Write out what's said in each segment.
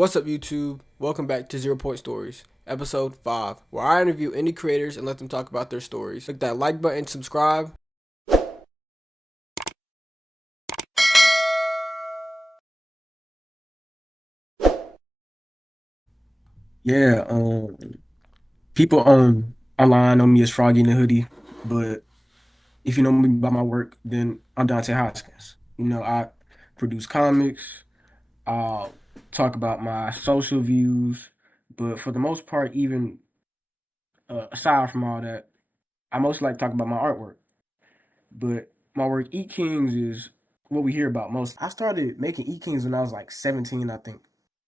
What's up, YouTube? Welcome back to 0 Point Stories, episode 5, where I interview indie creators and let them talk about their stories. Click that like button, subscribe. Yeah, people online know me as FroggieinaHoodie, but if you know me by my work, then I'm Danté Hoskins. I produce comics, I'll talk about my social views, but for the most part, even aside from all that, I mostly like to talk about my artwork. But my work, E Kings, is what we hear about most. I started making E Kings when I was like 17, I think.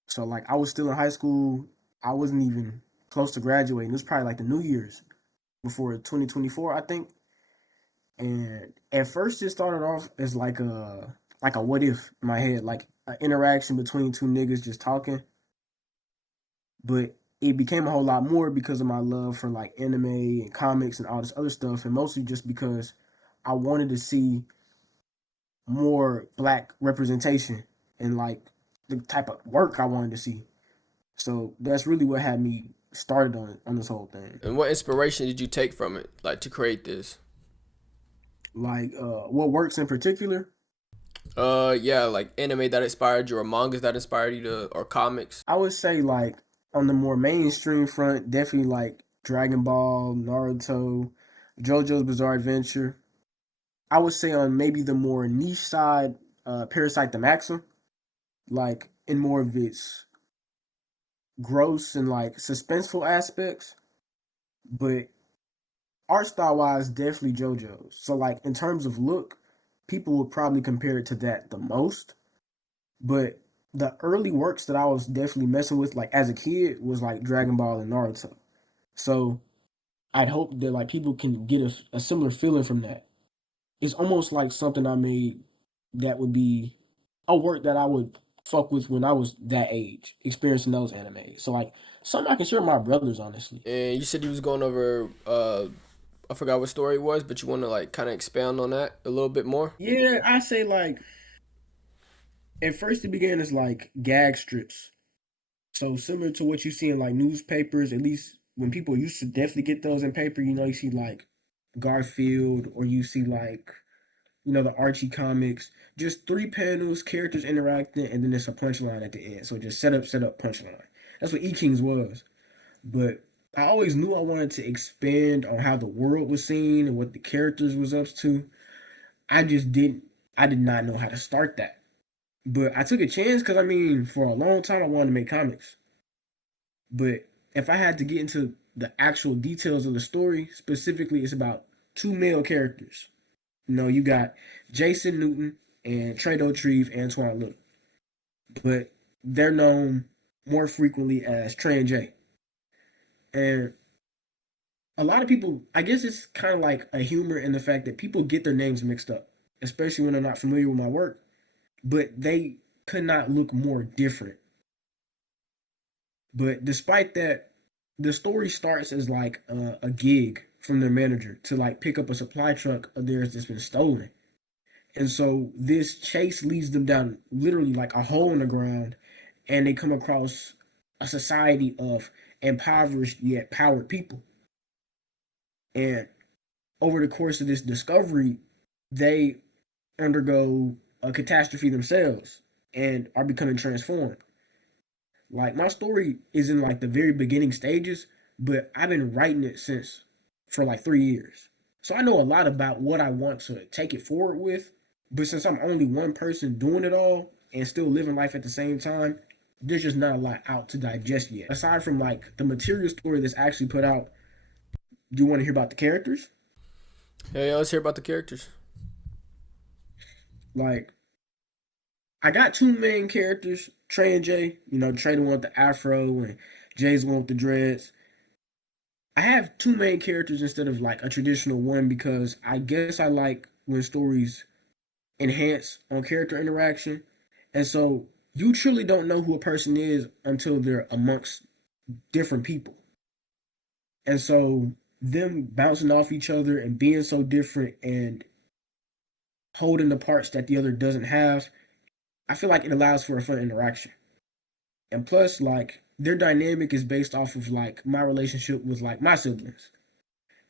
So like I was still in high school. I wasn't even close to graduating. It was probably like the New Year's before 2024, I think. And at first, it started off as like a what if in my head, like an interaction between two niggas just talking. But it became a whole lot more because of my love for like anime and comics and all this other stuff, and mostly just because I wanted to see more black representation and like the type of work I wanted to see. So that's really what had me started on this whole thing. And what inspiration did you take from it, like to create this? Like what works in particular, Yeah, like anime that inspired you, or mangas that inspired you to, or comics. I would say like on the more mainstream front, definitely like Dragon Ball, Naruto, JoJo's Bizarre Adventure. I would say on maybe the more niche side, Parasite the Maxim, like in more of its gross and like suspenseful aspects. But art style wise, definitely JoJo's. So like in terms of look, people would probably compare it to that the most. But the early works that I was definitely messing with, like as a kid, was like Dragon Ball and Naruto. So I'd hope that like people can get a similar feeling from that. It's almost like something I made that would be a work that I would fuck with when I was that age, experiencing those animes. So like something I can share with my brothers, honestly. And you said you was going over, I forgot what story it was, but you want to like kind of expound on that a little bit more? Yeah, I say like at first it began as like gag strips. So similar to what you see in like newspapers, at least when people used to definitely get those in paper, you see like Garfield, or you see like the Archie comics, just three panels, characters interacting, and then there's a punchline at the end. So just set up, punchline. That's what E Kings was. But I always knew I wanted to expand on how the world was seen and what the characters was up to. I just didn't. I did not know how to start that. But I took a chance because I mean, for a long time I wanted to make comics. But if I had to get into the actual details of the story, specifically, it's about two male characters. You got Jason Newton and Trey Treve Antoine Little, but they're known more frequently as Trey and Jay. And a lot of people, I guess it's kind of like a humor in the fact that people get their names mixed up, especially when they're not familiar with my work, but they could not look more different. But despite that, the story starts as like a gig from their manager to like pick up a supply truck of theirs that's been stolen. And so this chase leads them down literally like a hole in the ground, and they come across a society of impoverished yet powered people. And over the course of this discovery, they undergo a catastrophe themselves and are becoming transformed. Like my story is in like the very beginning stages, but I've been writing it since for like 3 years. So I know a lot about what I want to take it forward with. But since I'm only one person doing it all and still living life at the same time, there's just not a lot out to digest yet. Aside from like the material story that's actually put out, do you want to hear about the characters? Yeah, let's hear about the characters. Like I got two main characters, Trey and Jay. Trey the one with the afro and Jay's the one with the dreads. I have two main characters instead of like a traditional one because I guess I like when stories enhance on character interaction. And so you truly don't know who a person is until they're amongst different people. And so them bouncing off each other and being so different and holding the parts that the other doesn't have, I feel like it allows for a fun interaction. And plus, like, their dynamic is based off of like my relationship with like my siblings.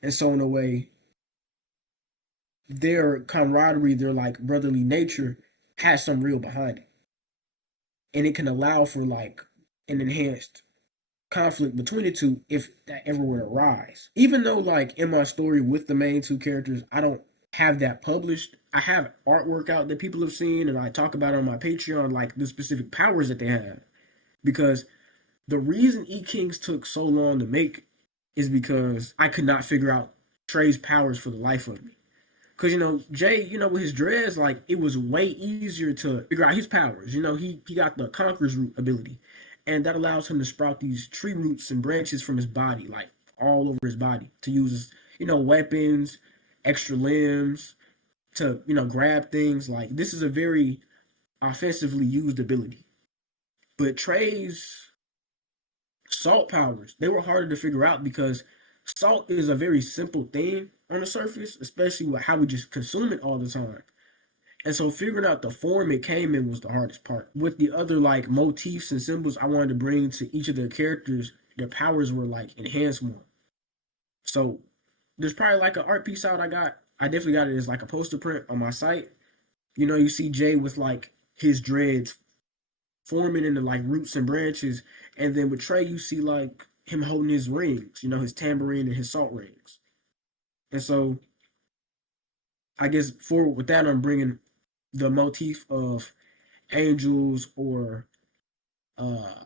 And so in a way, their camaraderie, their like brotherly nature has some real behind it. And it can allow for like an enhanced conflict between the two if that ever were to rise. Even though like in my story with the main two characters, I don't have that published. I have artwork out that people have seen and I talk about on my Patreon like the specific powers that they have. Because the reason E Kings took so long to make is because I could not figure out Trey's powers for the life of me. Cause Jay, with his dreads, like it was way easier to figure out his powers. He got the conqueror's root ability, and that allows him to sprout these tree roots and branches from his body, like all over his body, to use as weapons, extra limbs, to grab things. Like this is a very offensively used ability. But Trey's salt powers, they were harder to figure out because salt is a very simple thing on the surface, especially with how we just consume it all the time. And so figuring out the form it came in was the hardest part. With the other like motifs and symbols I wanted to bring to each of their characters, their powers were like enhanced more. So there's probably like an art piece out I got. I definitely got it as like a poster print on my site. You see Jay with like his dreads forming into like roots and branches. And then with Trey, you see like him holding his rings, his tambourine and his salt rings. And so I guess forward with that, I'm bringing the motif of angels or uh,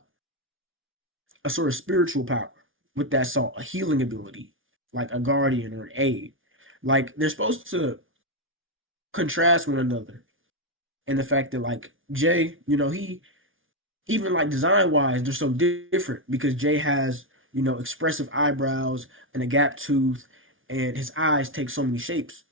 a sort of spiritual power with that salt, a healing ability, like a guardian or an aid. Like they're supposed to contrast one another. And the fact that like Jay, he even like design wise, they're so different because Jay has, expressive eyebrows and a gap tooth, and his eyes take so many shapes.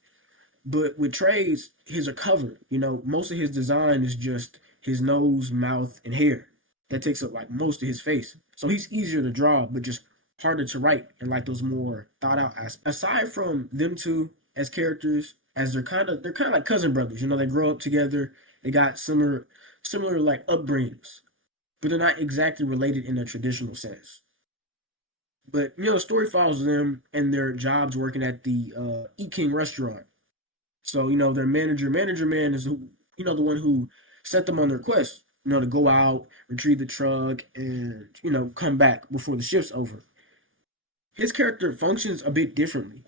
But with Trey's, his are covered. Most of his design is just his nose, mouth, and hair. That takes up like most of his face. So he's easier to draw, but just harder to write and like those more thought out aspects. Aside from them two as characters, as they're kind of like cousin brothers. They grow up together. They got similar like upbringings, but they're not exactly related in a traditional sense. But the story follows them and their jobs working at the E King restaurant. So their manager man is the one who set them on their quest. To go out, retrieve the truck, and come back before the shift's over. His character functions a bit differently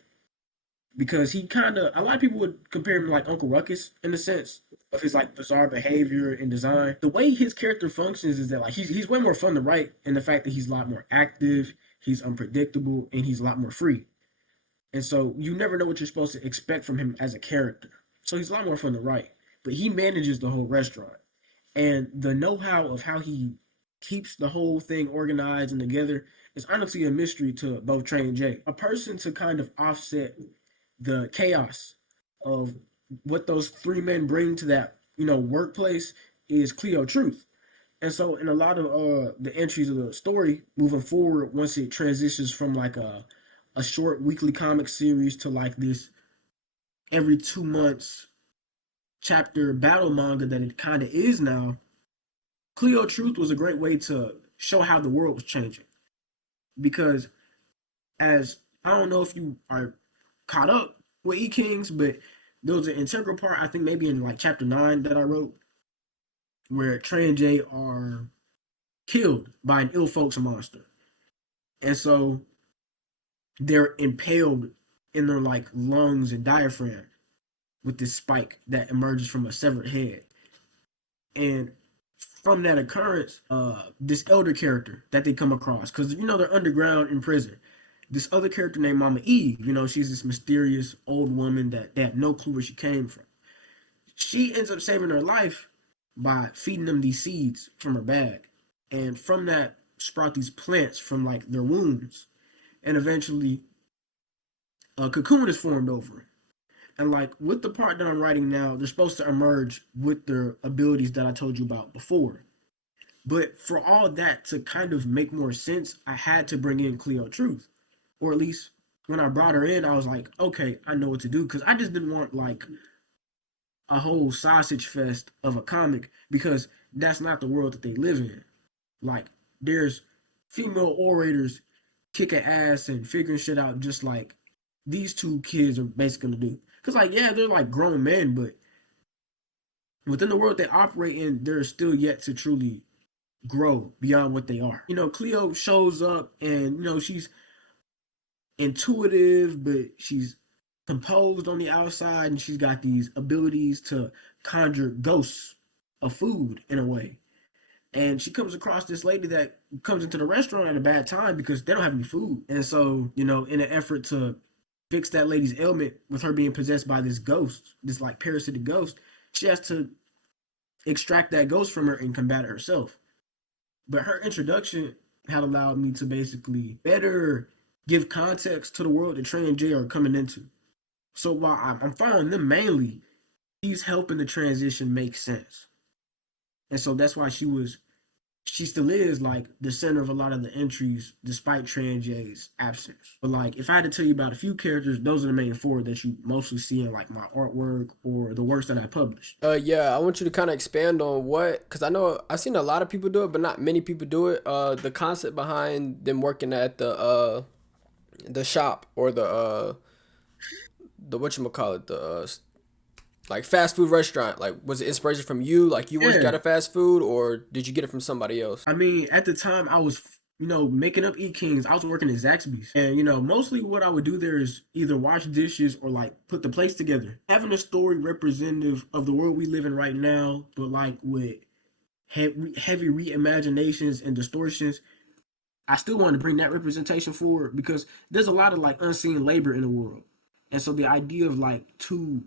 because he a lot of people would compare him to like Uncle Ruckus in the sense of his like bizarre behavior and design. The way his character functions is that like he's way more fun to write in the fact that he's a lot more active, he's unpredictable, and he's a lot more free. And so you never know what you're supposed to expect from him as a character. So he's a lot more fun to write. But he manages the whole restaurant. And the know-how of how he keeps the whole thing organized and together is honestly a mystery to both Trey and Jay. A person to kind of offset the chaos of what those three men bring to that, workplace is Cleo Truth. And so in a lot of the entries of the story moving forward, once it transitions from like a short weekly comic series to like this every 2 months chapter battle manga that it kind of is now, Cleo Truth was a great way to show how the world was changing. Because as I don't know if you are caught up with E Kings, but there was an integral part, I think maybe in like chapter 9 that I wrote, where Trey and Jay are killed by an ill folks monster. And so they're impaled in their like lungs and diaphragm with this spike that emerges from a severed head. And from that occurrence, this elder character that they come across, because they're underground in prison. This other character named Mama Eve, she's this mysterious old woman that they have no clue where she came from. She ends up saving her life by feeding them these seeds from her bag. And from that sprout these plants from like their wounds. And eventually a cocoon is formed over it. And like with the part that I'm writing now, they're supposed to emerge with their abilities that I told you about before. But for all that to kind of make more sense, I had to bring in Cleo Truth. Or at least when I brought her in, I was like, okay, I know what to do. Because I just didn't want like a whole sausage fest of a comic because that's not the world that they live in. Like there's female orators kicking ass and figuring shit out just like these two kids are basically gonna do. Cause like yeah, they're like grown men, but within the world they operate in, they're still yet to truly grow beyond what they are. Cleo shows up and she's intuitive, but she's composed on the outside, and she's got these abilities to conjure ghosts of food in a way. And she comes across this lady that comes into the restaurant at a bad time because they don't have any food. And so, in an effort to fix that lady's ailment with her being possessed by this ghost, this like parasitic ghost, she has to extract that ghost from her and combat it herself. But her introduction had allowed me to basically better give context to the world that Trey and Jay are coming into. So while I'm following them mainly, she's helping the transition make sense. And so that's why she still is like the center of a lot of the entries despite Trey and Jay's absence. But like if I had to tell you about a few characters, those are the main four that you mostly see in like my artwork or the works that I published. Yeah, I want you to kind of expand on because I know I've seen a lot of people do it, but not many people do it. The concept behind them working at the shop or the whatchamacallit, like fast food restaurant. Like, was it inspiration from you? Like, you once Yeah. got a fast food, or did you get it from somebody else? I mean, at the time I was, making up Eat Kings. I was working at Zaxby's. And, mostly what I would do there is either wash dishes or like put the plates together. Having a story representative of the world we live in right now, but like with heavy reimaginations and distortions, I still wanted to bring that representation forward because there's a lot of like unseen labor in the world. And so the idea of like two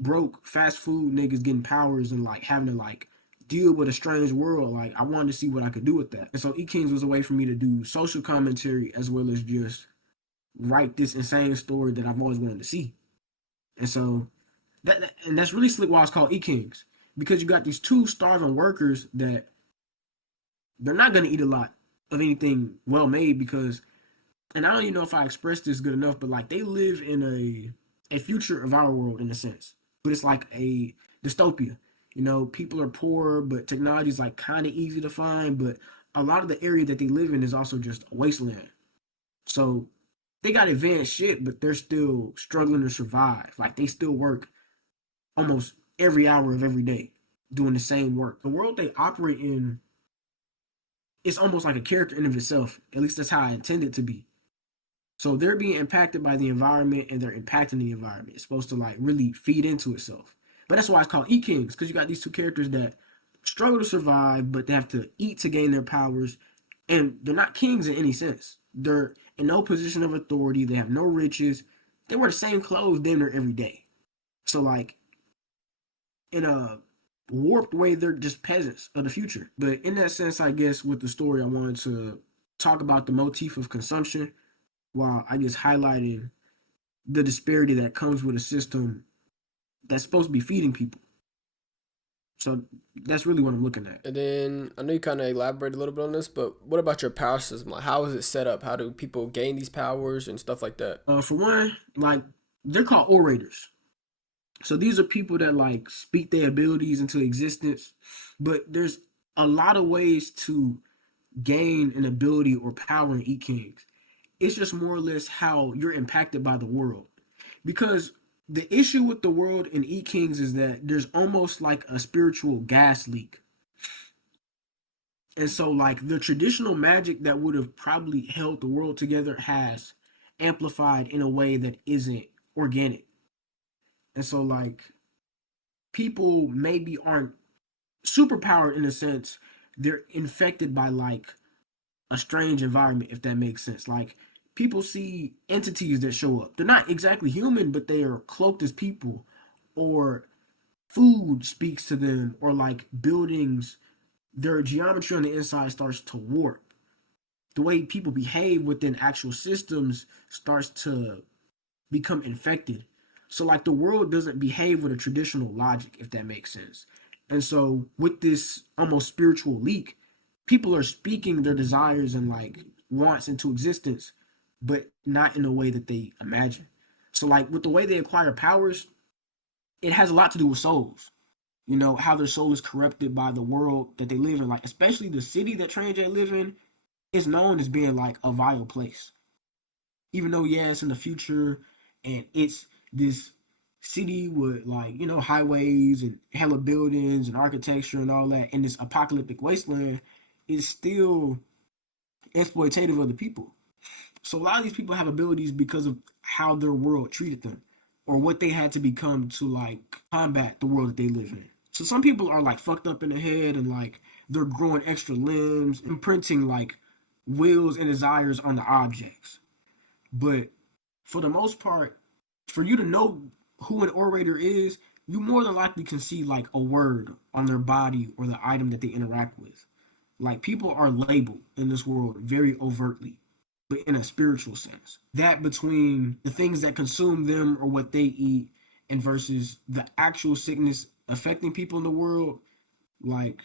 broke fast food niggas getting powers and like having to like deal with a strange world, like I wanted to see what I could do with that. And so E Kings was a way for me to do social commentary as well as just write this insane story that I've always wanted to see. And so and that's really slick why it's called E Kings. Because you got these two starving workers that they're not gonna eat a lot of anything well made because, and I don't even know if I expressed this good enough, but like they live in a future of our world in a sense, but it's like a dystopia. People are poor, but technology is like kind of easy to find, but a lot of the area that they live in is also just a wasteland. So they got advanced shit, but they're still struggling to survive. Like they still work almost every hour of every day doing the same work. The world they operate in, it's almost like a character in of itself. At least that's how I intend it to be. So they're being impacted by the environment and they're impacting the environment. It's supposed to like really feed into itself. But that's why it's called Eat Kings, because you got these two characters that struggle to survive, but they have to eat to gain their powers. And they're not kings in any sense. They're in no position of authority. They have no riches. They wear the same clothes damn near every day. So like in a warped way, they're just peasants of the future. But in that sense, I guess with the story, I wanted to talk about the motif of consumption while I guess highlighting the disparity that comes with a system that's supposed to be feeding people. So that's really what I'm looking at. And then I know you kind of elaborated a little bit on this, but what about your power system? Like, how is it set up? How do people gain these powers and stuff like that? For one, like they're called orators. So these are people that like speak their abilities into existence, but there's a lot of ways to gain an ability or power in Eat Kings. It's just more or less how you're impacted by the world. Because the issue with the world in Eat Kings is that there's almost like a spiritual gas leak. And so like the traditional magic that would have probably held the world together has amplified in a way that isn't organic. And so like people maybe aren't superpowered in a sense, they're infected by like a strange environment, if that makes sense. Like people see entities that show up. They're not exactly human, but they are cloaked as people, or food speaks to them, or like buildings, their geometry on the inside starts to warp. The way people behave within actual systems starts to become infected. So like the world doesn't behave with a traditional logic, if that makes sense. And so with this almost spiritual leak, people are speaking their desires and like wants into existence, but not in a way that they imagine. So like with the way they acquire powers, it has a lot to do with souls. how their soul is corrupted by the world that they live in. Like, especially the city that Train J live in is known as being like a vile place. Even though, yeah, it's in the future and it's this city with like, highways and hella buildings and architecture and all that in this apocalyptic wasteland, is still exploitative of the people. So a lot of these people have abilities because of how their world treated them or what they had to become to like combat the world that they live in. So some people are like fucked up in the head and like they're growing extra limbs, imprinting like wills and desires on the objects. But for the most part, for you to know who an orator is, you more than likely can see like a word on their body or the item that they interact with. Like people are labeled in this world very overtly, but in a spiritual sense. That between the things that consume them or what they eat and versus the actual sickness affecting people in the world, like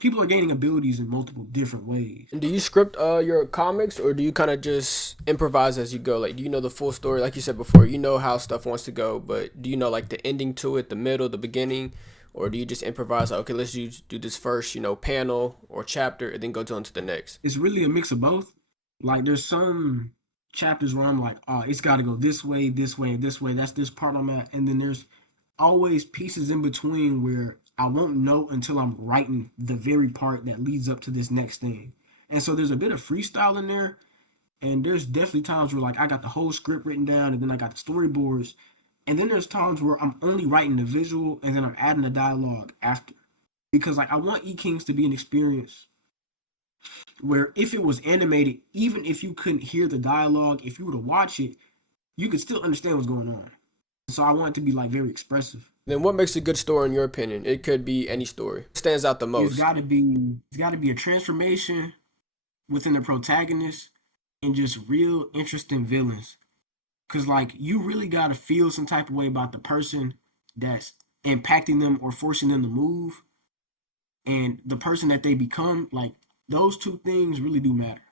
people are gaining abilities in multiple different ways. And do you script your comics, or do you kind of just improvise as you go? Like, do you know the full story? Like you said before, you know how stuff wants to go, but do you know like the ending to it, the middle, the beginning, or do you just improvise? Like, okay, let's do this first, panel or chapter, and then go on to the next. It's really a mix of both. Like there's some chapters where I'm like, oh, it's got to go this way, this way, and this way. That's this part I'm at, and then there's always pieces in between where I won't know until I'm writing the very part that leads up to this next thing. And so there's a bit of freestyle in there, and there's definitely times where like I got the whole script written down, and then I got the storyboards, and then there's times where I'm only writing the visual, and then I'm adding the dialogue after, because like I want E Kings to be an experience where if it was animated, even if you couldn't hear the dialogue, if you were to watch it, you could still understand what's going on. So I want it to be like very expressive. Then what makes a good story in your opinion? It could be any story. What stands out the It's most? got to be a transformation within the protagonist and just real interesting villains. Cause like you really got to feel some type of way about the person that's impacting them or forcing them to move, and the person that they become. Like those two things really do matter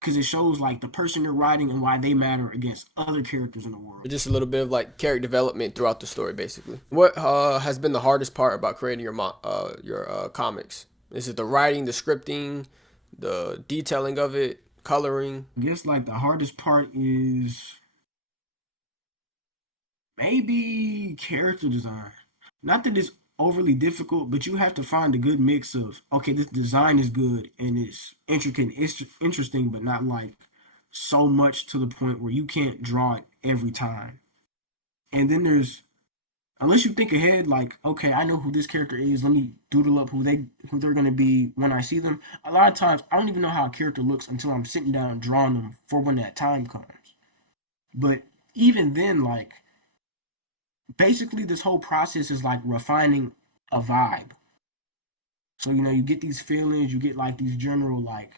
because it shows like the person you're writing and why they matter against other characters in the world. Just a little bit of like character development throughout the story, basically. What has been the hardest part about creating your comics? Is it the writing, the scripting, the detailing of it, coloring? I guess like the hardest part is maybe character design. Not that it's overly difficult, but you have to find a good mix of okay, this design is good and it's intricate, it's interesting, but not like so much to the point where you can't draw it every time. And then there's unless you think ahead, like okay, I know who this character is. Let me doodle up who they're gonna be when I see them. A lot of times, I don't even know how a character looks until I'm sitting down and drawing them for when that time comes. But even then, like basically, this whole process is like refining a vibe. So you get these feelings, you get like these general like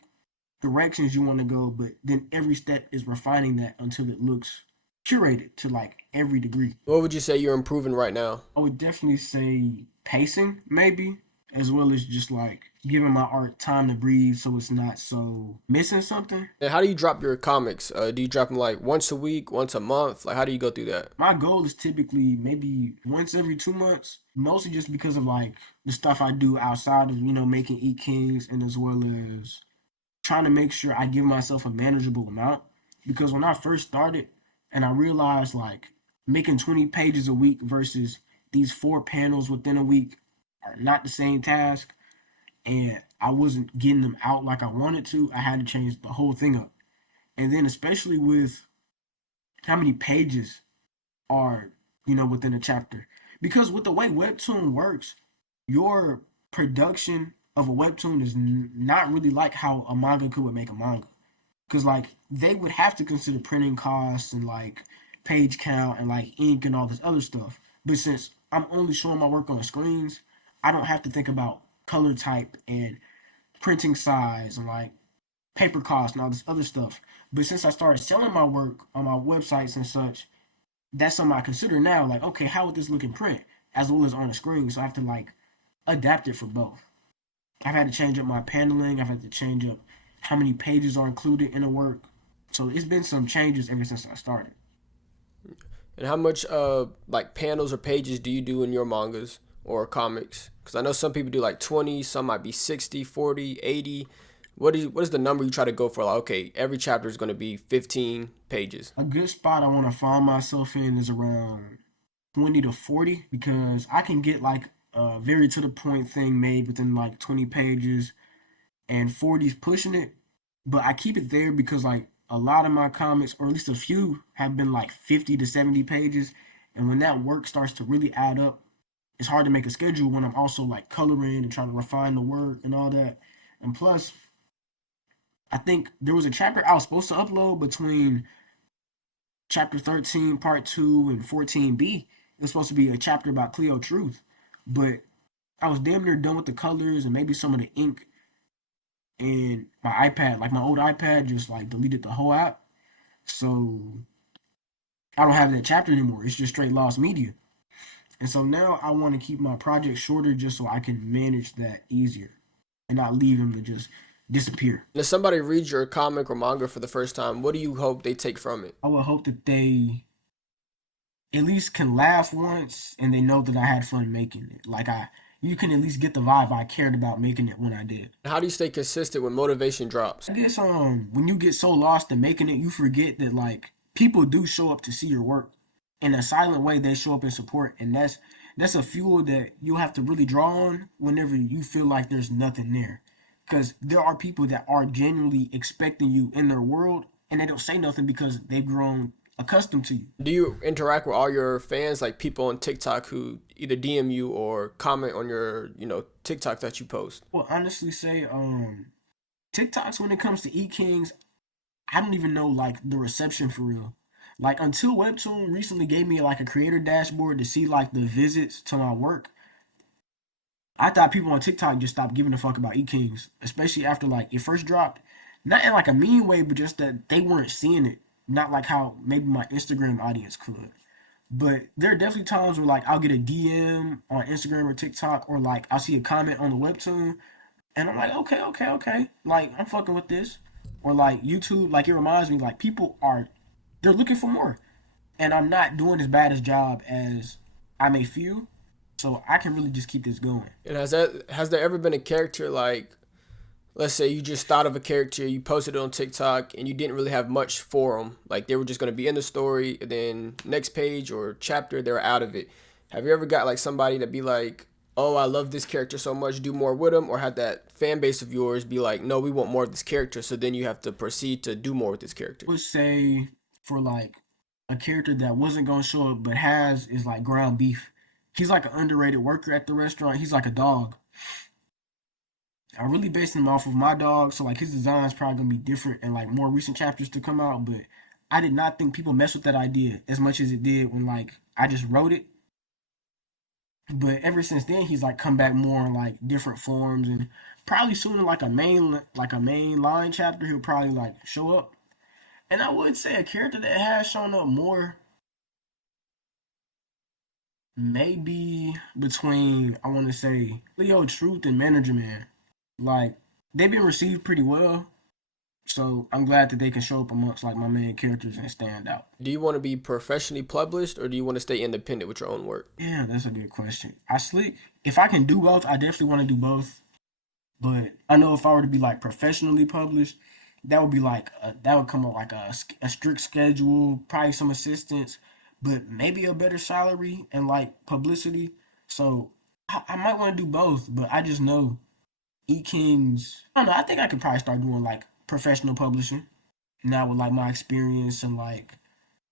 directions you want to go, but then every step is refining that until it looks curated to like every degree. What would you say you're improving right now? I would definitely say pacing, maybe, as well as just like giving my art time to breathe so it's not so missing something. And how do you drop your comics? Do you drop them like once a week, once a month? Like, how do you go through that? My goal is typically maybe once every 2 months, mostly just because of like the stuff I do outside of, making Eat Kings and as well as trying to make sure I give myself a manageable amount. Because when I first started and I realized like making 20 pages a week versus these 4 panels within a week are not the same task, and I wasn't getting them out like I wanted to, I had to change the whole thing up. And then especially with how many pages are, within a chapter. Because with the way Webtoon works, your production of a Webtoon is not really like how a mangaka would make a manga. Because, like, they would have to consider printing costs and, like, page count and, like, ink and all this other stuff. But since I'm only showing my work on screens, I don't have to think about color type and printing size and, like, paper costs and all this other stuff. But since I started selling my work on my websites and such, that's something I consider now. Like, okay, how would this look in print as well as on the screen? So I have to like adapt it for both. I've had to change up my paneling. I've had to change up how many pages are included in the work. So it's been some changes ever since I started. And how much like panels or pages do you do in your mangas? or comics? Because I know some people do like 20, some might be 60, 40, 80. What is the number you try to go for? Like, okay, every chapter is going to be 15 pages. A good spot I want to find myself in is around 20 to 40 because I can get like a very to the point thing made within like 20 pages and 40's pushing it. But I keep it there because like a lot of my comics, or at least a few, have been like 50 to 70 pages. And when that work starts to really add up, it's hard to make a schedule when I'm also like coloring and trying to refine the work and all that. And plus, I think there was a chapter I was supposed to upload between chapter 13, part 2, and 14B. It was supposed to be a chapter about Cleo Truth. But I was damn near done with the colors and maybe some of the ink. And my iPad, like my old iPad, just like deleted the whole app. So I don't have that chapter anymore. It's just straight lost media. And so now I want to keep my project shorter just so I can manage that easier and not leave them to just disappear. And if somebody reads your comic or manga for the first time, what do you hope they take from it? I would hope that they at least can laugh once and they know that I had fun making it. You can at least get the vibe I cared about making it when I did. How do you stay consistent when motivation drops? I guess when you get so lost in making it, you forget that like people do show up to see your work. In a silent way, they show up in support, and that's a fuel that you'll have to really draw on whenever you feel like there's nothing there. Because there are people that are genuinely expecting you in their world, and they don't say nothing because they've grown accustomed to you. Do you interact with all your fans, like people on TikTok who either DM you or comment on your, TikTok that you post? Well, honestly, say TikToks when it comes to E Kings, I don't even know like the reception for real. Like until Webtoon recently gave me like a creator dashboard to see like the visits to my work, I thought people on TikTok just stopped giving a fuck about E Kings, especially after like it first dropped. Not in like a mean way, but just that they weren't seeing it. Not like how maybe my Instagram audience could. But there are definitely times where like I'll get a DM on Instagram or TikTok, or like I'll see a comment on the Webtoon, and I'm like, okay, okay, okay. Like I'm fucking with this. Or like YouTube, like it reminds me, like they're looking for more. And I'm not doing as bad a job as I may feel. So I can really just keep this going. And has there ever been a character like, let's say you just thought of a character, you posted it on TikTok, and you didn't really have much for them, like they were just going to be in the story, and then next page or chapter they're out of it. Have you ever got like somebody to be like, oh, I love this character so much, do more with him, or had that fan base of yours be like, no, we want more of this character, so then you have to proceed to do more with this character? I would say for like a character that wasn't gonna show up but has is like ground beef. He's like an underrated worker at the restaurant. He's like a dog. I really based him off of my dog, so like his design is probably gonna be different and like more recent chapters to come out. But I did not think people messed with that idea as much as it did when like I just wrote it. But ever since then, he's like come back more in like different forms, and probably soon like a main line chapter, he'll probably like show up. And I would say a character that has shown up more, maybe between I want to say Leo Truth and Manager Man. Like they've been received pretty well, so I'm glad that they can show up amongst like my main characters and stand out. Do you want to be professionally published, or do you want to stay independent with your own work? Yeah, that's a good question. If I can do both, I definitely want to do both. But I know if I were to be like professionally published, that would be like that would come up like a strict schedule, probably some assistance, but maybe a better salary and like publicity. So I might want to do both, but I just know E Kings. I don't know. I think I could probably start doing like professional publishing now with like my experience and like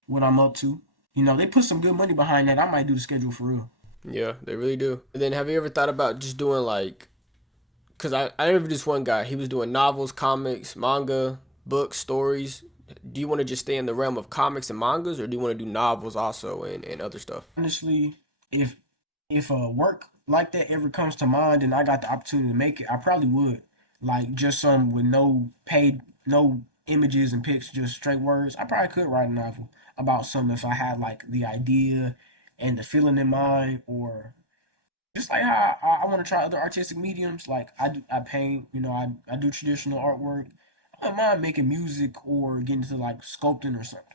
what I'm up to. They put some good money behind that. I might do the schedule for real. Yeah, they really do. And then have you ever thought about just doing like, because I interviewed this one guy, he was doing novels, comics, manga, books, stories. Do you want to just stay in the realm of comics and mangas, or do you want to do novels also and other stuff? Honestly, if a work like that ever comes to mind and I got the opportunity to make it, I probably would. Like just some with no paid, no images and pics, just straight words. I probably could write a novel about something if I had like the idea and the feeling in mind, or just like how I want to try other artistic mediums. Like I paint, I do traditional artwork. I don't mind making music or getting into like sculpting or something.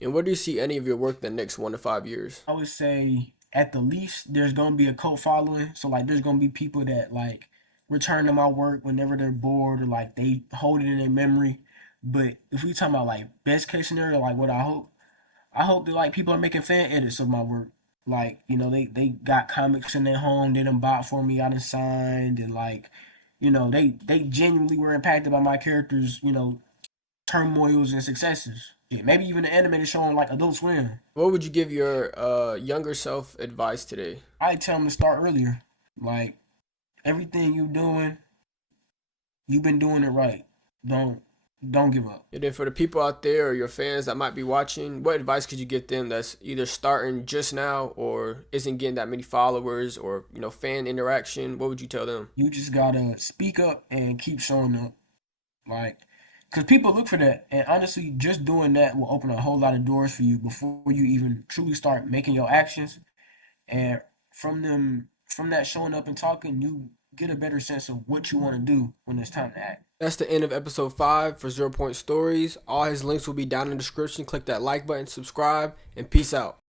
And where do you see any of your work in the next 1 to 5 years? I would say at the least there's gonna be a cult following. So like there's gonna be people that like return to my work whenever they're bored or like they hold it in their memory. But if we talking about like best case scenario, like what I hope that like people are making fan edits of my work. Like, you know, they got comics in their home, they done bought for me, I done signed and like, you know, they genuinely were impacted by my characters, you know, turmoils and successes. Yeah, maybe even the animated show on like Adult Swim. What would you give your younger self advice today? I tell them to start earlier. Like everything you doing, you've been doing it right. Don't don't give up. And then for the people out there or your fans that might be watching, what advice could you give them that's either starting just now or isn't getting that many followers or fan interaction? What would you tell them? You just gotta speak up and keep showing up. Like, because people look for that, and honestly, just doing that will open a whole lot of doors for you before you even truly start making your actions. And from that showing up and talking, you get a better sense of what you want to do when it's time to act. That's the end of episode 5 for 0 Point Stories. All his links will be down in the description. Click that like button, subscribe, and peace out.